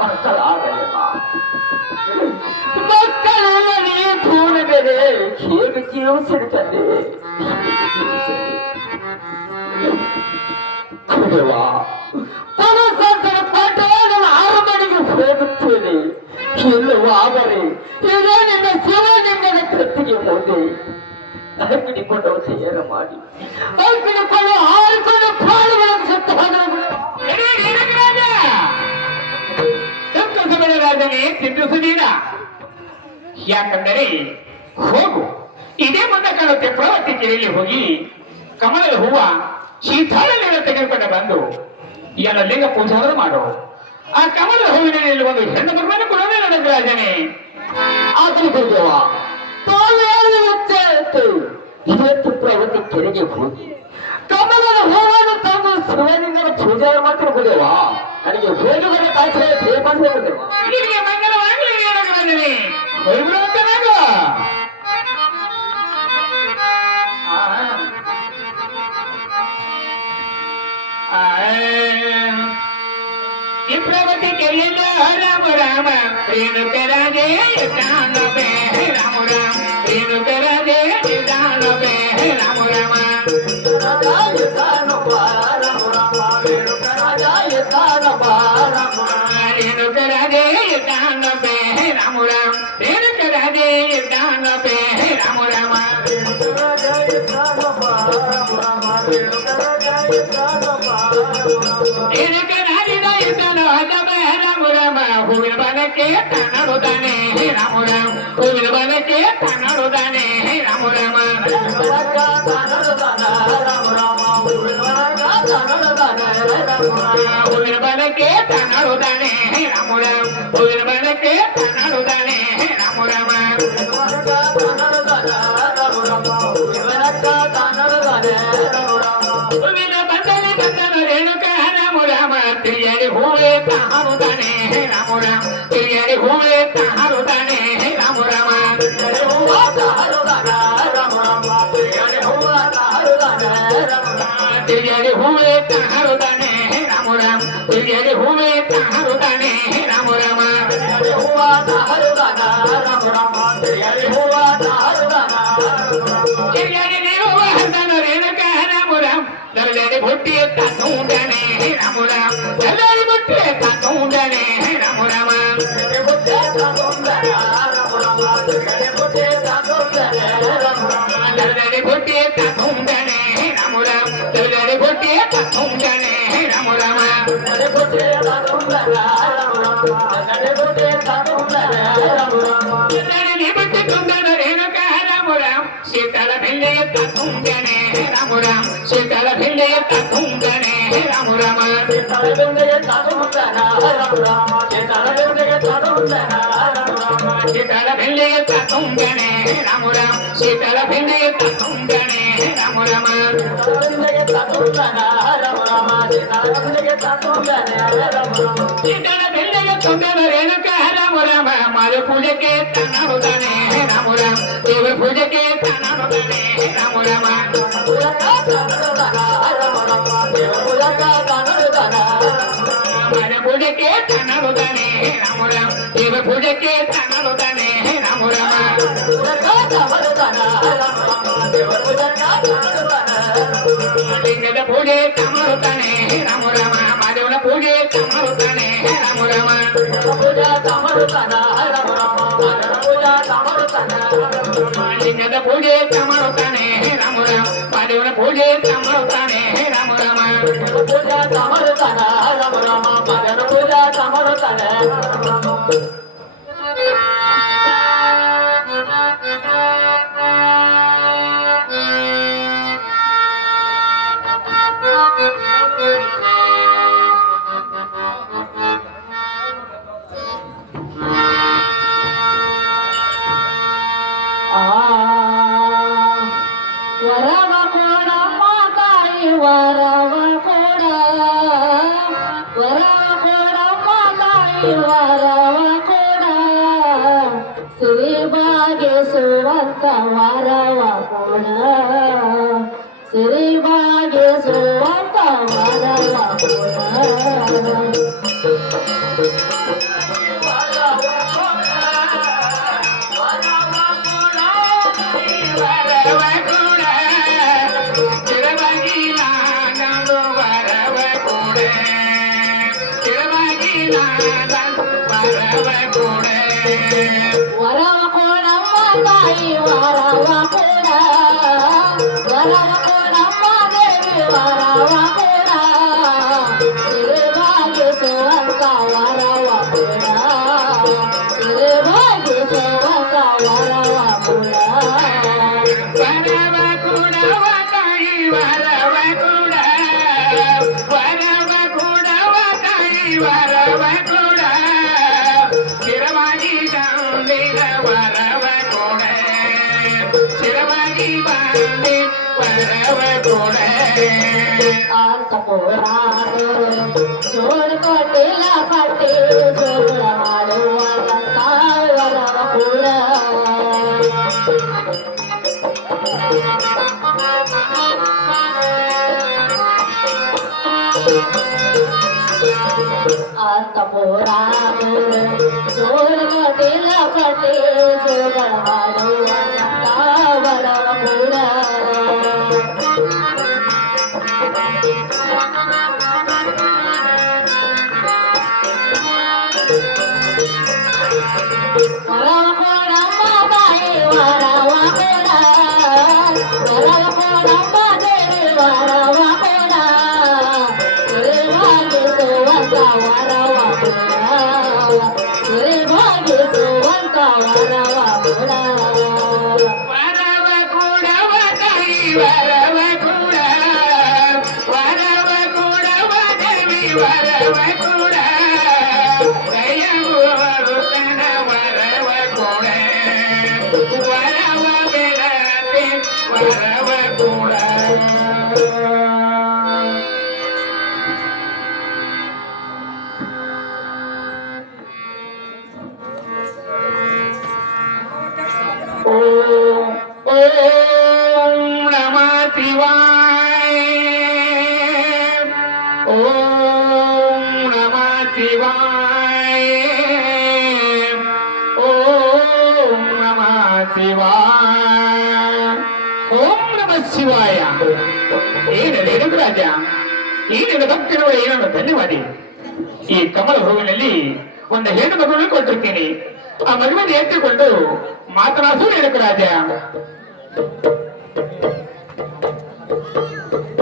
ಮಕ್ಕಳಾಗಲಿಲ್ಲ. ಮಕ್ಕಳೆಲ್ಲ ನೀ ಪೂರ್ಣ ಮೇಲೆ ಹೇಗೆ ಜೀವಿಸಿರುತ್ತದೆ ಪಟೇಲನ ಅರಮನೆಗೆ ಹೋಗುತ್ತೇನೆ ಇಲ್ಲವಾದರೆ ಇದೇ ನಿಮ್ಮ ಶಿವಲಿಂಗದ ಕತ್ತಿಗೆ ಮುಂದೆ ಅಗ್ನಿಕೊಂಡು ತಯಾರ ಮಾಡಿ ಅಗ್ನಿಕೊಂಡು ಹಾರಿಕೊಂಡು ಪ್ರಾಣಿಗಳನ್ನು ಸತ್ತು ರಾಜನೇ ತಿಂದಿಸುವುದಿಲ್ಲ. ಯಾಕಂದರೆ ಹೋಗು, ಇದೇ ಮುಂದೆ ಕಾಣುತ್ತೆ ಪ್ರವರ್ತಿ ಕೆರೆಯಲ್ಲಿ ಹೋಗಿ ಕಮಲದ ಹೂವ ಶೀತಾಳಲಿಂಗ ತೆಗೆದುಕೊಂಡು ಬಂದು ಎಲ್ಲ ಲಿಂಗ ಪೂಜಾರ ಮಾಡು. ಆ ಕಮಲದ ಹೂವಿನಲ್ಲಿ ಒಂದು ಹೆಣ್ಣು ಮಗುವನ್ನು ಕೊಡೋದೇ ನನಗೆ ರಾಜನೇ. ಆದ್ರೆ ಗುರುದೇವ ಇವತ್ತು ಪ್ರವೃತ್ತಿ ಕೆರೆಗೆ ಹೋಗಿ ಕಮಲದ ಹೂವನ್ನು ತಂದು ಶಿವಲಿಂಗನ ಪೂಜಾರ ಮಾಡ್ತಾರೆ ಗುರುದೇವ. ನನಗೆ ಹೋಗಿ ಬರೋ ಕಾಯ್ಸೆ ಬೇಕಂದ್ರೆ ಗುರುದೇವ. ನಿನಗೆ ಮಂಗಲವಾಗಲಿ ರಾಜನೇ. ಹೋಗ್ಬಿಡು ಅಂತ ನಾನು ಚಿತ್ರವತಿ ಕೆರೆಯಿಂದ ರಾಮ ರಾಮ ರೇಣುಕ ರಾಜೇ ದಾನವೇ ರಾಮ ರಾಮ ರೇಣುಕ ರಾಜೇ ದಾನವೇ ರಾಮ ರಾಮ ರೇಣುಕ ರಾಜೇ ದಾನವೇ ರಾಮ ರಾಮ ರೇಣುಕ ರಾಜೇ ದಾನವೇ ರಾಮ ರಾಮ ಹೂವಿನ ಬಲಕ್ಕೆ ಕನ್ನಡುತ್ತಾನೆ ರಾಮ ರಾಮ ಹೂವಿನ ಬಲಕ್ಕೆ ಕನ್ನಡುತ್ತಾನೆ ರಾಮ ರಾಮ ಹೂವಿನ ಬಲಕ್ಕೆ ಕನ್ನಡುತ್ತಾನೆ ರಾಮ ರಾಮ ಹೂವಿನ ಬಲಕ್ಕೆ ಕನ್ನಡುತ್ತಾನೆ ರಾಮ ರಾಮ ಹೂವಿನ ಬಂದಲ್ಲಿ ಬಂದನು ರೇಣುಕ ರಾಮ ರಾಮ ತಿರುಗಿ ಹೂವೇ ಕಾಣುತ್ತಾನೆ ರಾಮ ರಾಮ ತಿರುಗಿ ಹೂವೇ ಕಾಣುತ್ತಾನೆ ರಾಮ ರಾಮ ತಿರುಗಿ ಹೂವೇ ಕಾಣುತ್ತಾನೆ ರಾಮ ರಾಮ ತಿರುಗಿ ಹೂವೇ ಕಾಣುತ್ತಾನೆ ರಾಮ ರಾಮ ತಿರುಗಿ ನೀವು ಹರ್ದನು ರೇಣುಕ ರಾಮ ರಾಮ ದಲ್ಲಡಿ ಬುಟ್ಟಿ ತೂಂಡನೆ ರಾಮ ರಾಮ ದಲ್ಲಡಿ ಬುಟ್ಟಿ ತೂಂಡನೆ ರಾಮ ರಾಮ ದಲ್ಲಡಿ ಬುಟ್ಟಿ ತೂಂಡನೆ ರಾಮ ರಾಮ ದಲ್ಲಡಿ ಬುಟ್ಟಿ ತೂಂಡನೆ ರಾಮ ರಾಮ ದಲ್ಲಡಿ ಬುಟ್ಟಿ ತೂಂಡನೆ ರಾಮ ರಾಮ ರೇಣುಕ ರಾಮ ರಾಮ ಶೀತಲ ಭಿಲ್ಲೆಯ ತೂಂಡನೆ ರಾಮ ರಾಮ ಶೀತಲ ಭಿಲ್ಲೆಯ ತೂಂಡನೆ ರಾಮ ರಾಮ ಶೀತಲ ಭಿಲ್ಲೆಯ ತೂಂಡನ ರಾಮ ರಾಮ ಶೀತಲ ಭಿಲ್ಲೆಯ ತೂಂಡನ ಶೀತಲ ಭಿಲ್ಲೆಯ ತೂಂಡನೆ ರಾಮ ರಾಮ ಶೀತಲ ಭಿಲ್ಲೆಯ ತೂಂಡನೆ ರಾಮ ರಾಮ ಶೀತಲ ಭಿಲ್ಲೆಯ ತುಂಡನ ರೇಣುಕ ರಾಮ ರಾಮ ಮಾರ ಪೂಜೆಗೆ ತನ್ನಡುತ್ತಾನೆ ರಾಮ ರಾಮ ದೇವರ ಪೂಜೆಗೆ ತನ್ನಡುತ್ತಾನೆ ರಾಮ ರಾಮ ಮಾರ ಪೂಜೆಗೆ ತನ್ನಡುತ್ತಾನೆ ರಾಮ ರಾಮ ದೇವರ ಪೂಜೆಗೆ ತನ್ನಡುತ್ತಾನೆ ರಾಮ ರಾಮ ಲಿಂಗದ ಪೂಜೆ ಮಾಡುತ್ತಾನೆ ರಾಮ ರಾಮ ಮಾದೇವನ ಪೂಜೆ ಮಾಡುತ್ತಾನೆ ರಾಮ ರಾಮ ಲಿಂಗದ ಪೂಜೆ ಮಾಡುತ್ತಾನೆ ರಾಮ ರಾಮ ಮಾದೇವನ ಪೂಜೆ ಮಾಡುತ್ತಾನೆ ರಾಮ ರಾಮ ವರವ ಕೊಡ ಮಾತಾಯಿ ವರವ ಕೊಡ ಮಾತಾಯಿ ವರವ ಕೊಡ ಸಿರಿ ಭಾಗ್ಯಸುವಂತ ವರವ ಕೊಡ ಸಿರಿ ಭಾಗ್ಯಸುವಂತ ವರವ ಕೊಡ ನಾದ ವರವ ಕೊಡೆ ವರವ ಕೊಡಮ್ಮ ತಾಯಿ ವರವ ಕೊಡ ವರವ ಕೊಡಮ್ಮ ದೇವಿ ವರವ ಕೊಡ ಸಿರಿ ಭಾಗಿಸುವಂತ ವರವ ಕೊಡ ಸಿರಿ ಭಾಗಿಸುವಂತ ವರವ ಕೊಡ ವರವ ಕೊಡವ ತಾಯಿ ವರವ ಕೊಡ ವರವ ಕೊಡವ ತಾಯಿ ವರವ ಕೊಡ ಸ್ಥಿರವಾಗಿ ಬಂದಿದ ವರವ ಕೊಡ ಸ್ಥಿರವಾಗಿ ಬಂದಿ ವರವ ಕೊಡ ಅಂತ ಪೋರಾಡು ಜೋಳ ಕೊಟ್ಟಿಲ್ಲ ಪಟ್ಟಿ ಜೋಳ ಮಾಡುವಂತ ವರವ ಕೊಡ ಅಂತ ಪೋರಾಡು ಜೋಳ ಕೊಟ್ಟಿಲ್ಲ ಪಟ್ಟಿ ಜೋಳ ಮಾಡುವಂತ ವರವ ಕೊಡ ವರವ ಕೊಡಮ್ಮ ತಾಯಿ ವರವ ಕೊಡ ವರವ ಕೊಡಮ್ಮ ದೇವಿ ವರವ ಕೊಡ ಸಿರಿ ಭಾಗಿಸುವಂತ ವರವ ಕೊಡ ಸಿರಿ ಭಾಗಿಸುವಂತ ವರವ ಕೊಡ ವರವ ಕೊಡವ ತಾಯಿ ವರವ ಕೊಡ ವರವ ಕೊಡವ ದೇವಿ ವರವ ಕೊಡ ದಯವುತನ ವರವ ಕೊಡ ವರವ ಬೆಳತೆ ವರವ ಕೊಡ ಓಂ ನಮಃ ಶಿವಾಯ ಓಂ ನಮಃ ಶಿವಾಯ ಓಂ ನಮಃ ಶಿವಾಯ ಓಂ ನಮಃ ಶಿವಾಯ ಏನು ರಾಜ ಏನೇನು ಭಕ್ತಿರುವ ಏನನ್ನು ಧನ್ಯವಾದಿ ಈ ಕಮಲ ಹೂವಿನಲ್ಲಿ ಒಂದು ಹೆಣ್ಣು ಮಗುವನ್ನು ಕೊಟ್ಟಿರ್ತೀನಿ ಆ ಮಗುವನ್ನು ಎತ್ತಿಕೊಂಡು ಮಾತನಾಡಿಸು ರಾಜ